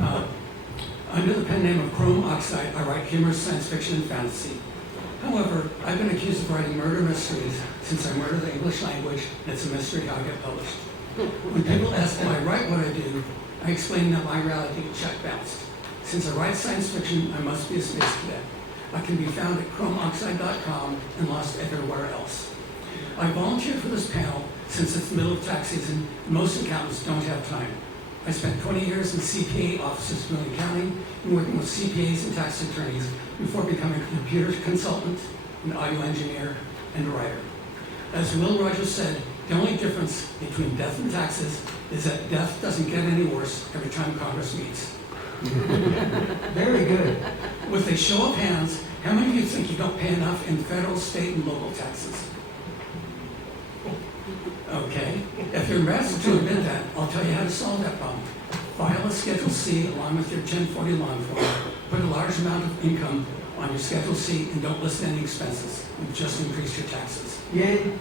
Under the pen name of Chrome Oxide, I write humorous science fiction and fantasy. However, I've been accused of writing murder mysteries since I murder the English language, and it's a mystery how I get published. When people ask why I write what I do, I explain that my reality check bounced. Since I write science fiction, I must be a space cadet. I can be found at chromeoxide.com and lost everywhere else. I volunteered for this panel since it's the middle of tax season, and most accountants don't have time. I spent 20 years in CPA offices in Moline County and working with CPAs and tax attorneys before becoming a computer consultant, an audio engineer, and a writer. As Will Rogers said, the only difference between death and taxes is that death doesn't get any worse every time Congress meets. Very good. With a show of hands, how many of you think you don't pay enough in federal, state, and local taxes? Okay. If you're embarrassed to admit that, I'll tell you how to solve that problem. File a Schedule C along with your 1040 lawn form. Put a large amount of income on your Schedule C and don't list any expenses. You've just increased your taxes. Yay.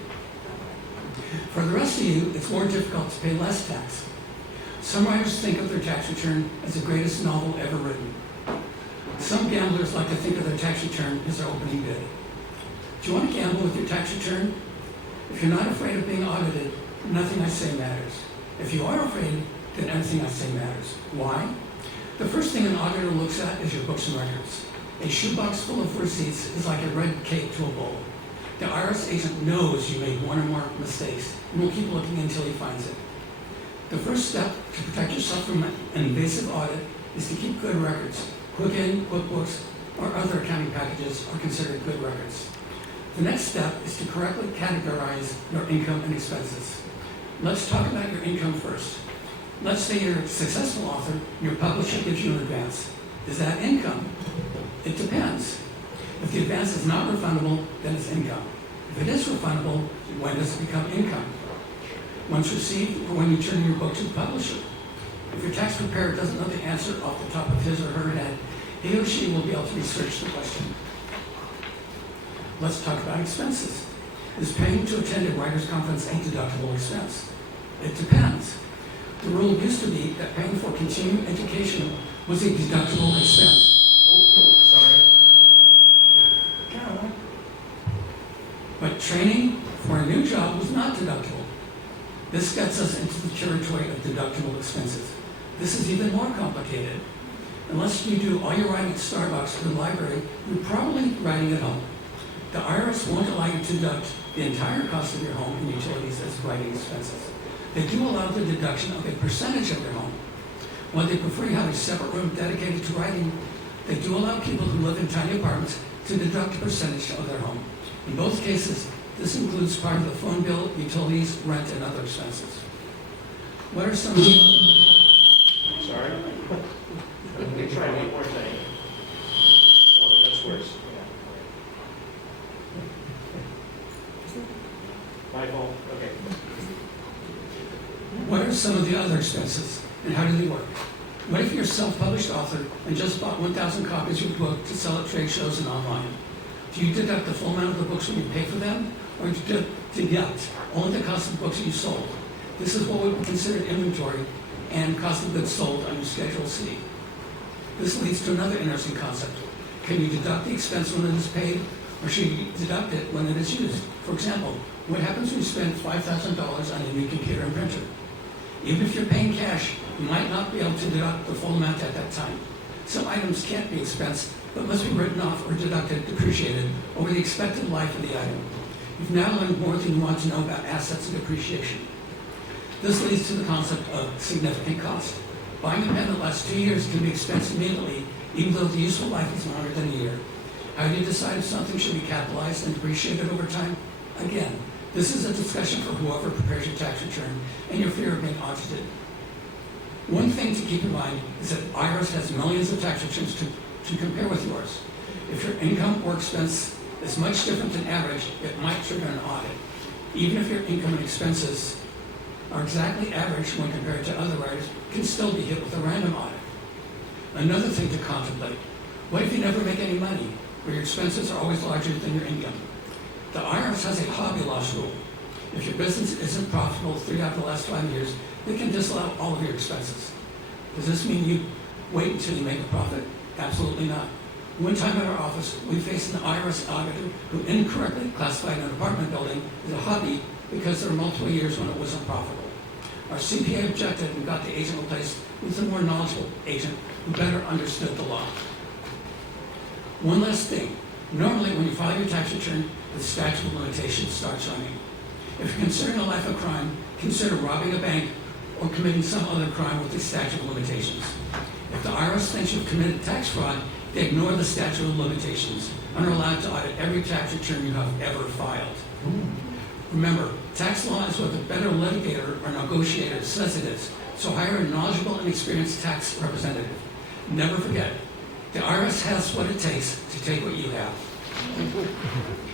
For the rest of you, it's more difficult to pay less tax. Some writers think of their tax return as the greatest novel ever written. Some gamblers like to think of their tax return as their opening bid. Do you want to gamble with your tax return? If you're not afraid of being audited, nothing I say matters. If you are afraid, then everything I say matters. Why? The first thing an auditor looks at is your books and records. A shoebox full of receipts is like a red cake to a bull. The IRS agent knows you made one or more mistakes and will keep looking until he finds it. The first step to protect yourself from an invasive audit is to keep good records. Quicken, QuickBooks, or other accounting packages are considered good records. The next step is to correctly categorize your income and expenses. Let's talk about your income first. Let's say you're a successful author and your publisher gives you an advance. Is that income? It depends. If the advance is not refundable, then it's income. If it is refundable, when does it become income? Once received or when you turn your book to the publisher. If your tax preparer doesn't know the answer off the top of his or her head, he or she will be able to research the question. Let's talk about expenses. Is paying to attend a writer's conference a deductible expense? It depends. The rule used to be that paying for continuing education was a deductible expense. Sorry. Caroline. But training for a new job was not deductible. This gets us into the territory of deductible expenses. This is even more complicated. Unless you do all your writing at Starbucks or the library, you're probably writing at home. The IRS won't allow you to deduct the entire cost of your home and utilities as writing expenses. They do allow the deduction of a percentage of your home. While they prefer you have a separate room dedicated to writing, they do allow people who live in tiny apartments to deduct a percentage of their home. In both cases, this includes part of the phone bill, utilities, rent, and other expenses. What are some of the... Sorry? Let me try one more thing. No, that's worse. My fault. Okay. What are some of the other expenses, and how do they work? What if you're a self-published author and just bought 1,000 copies of your book to sell at trade shows and online? Do you deduct the full amount of the books when you pay for them, or do you deduct only the cost of the books you sold? This is what we would consider inventory and cost of goods sold on your Schedule C. This leads to another interesting concept. Can you deduct the expense when it is paid, or should you deduct it when it is used? For example, what happens when you spend $5,000 on a new computer and printer? Even if you're paying cash, you might not be able to deduct the full amount at that time. Some items can't be expensed, but must be written off or deducted, depreciated, over the expected life of the item. You've now learned more than you want to know about assets and depreciation. This leads to the concept of significant cost. Buying a pen that lasts 2 years can be expensed immediately, even though the useful life is longer than a year. How do you decide if something should be capitalized and depreciated over time? Again, this is a discussion for whoever prepares your tax return and your fear of being audited. One thing to keep in mind is that IRS has millions of tax returns to compare with yours. If your income or expense is much different than average, it might trigger an audit. Even if your income and expenses are exactly average when compared to other writers, can still be hit with a random audit. Another thing to contemplate, what if you never make any money, or your expenses are always larger than your income? The IRS has a hobby loss rule. If your business isn't profitable 3 out of the last 5 years, they can disallow all of your expenses. Does this mean you Wait until you make a profit? Absolutely not. One time at our office, we faced an IRS auditor who incorrectly classified an apartment building as a hobby because there were multiple years when it was unprofitable. Our CPA objected and got the agent replaced with a more knowledgeable agent who better understood the law. One last thing. Normally, when you file your tax return, the statute of limitations starts running. If you're considering a life of crime, consider robbing a bank or committing some other crime with the statute of limitations. If the IRS thinks you've committed tax fraud, they ignore the statute of limitations and are allowed to audit every tax return you have ever filed. Remember, tax law is what the better litigator or negotiator says it is, so hire a knowledgeable and experienced tax representative. Never forget, the IRS has what it takes to take what you have.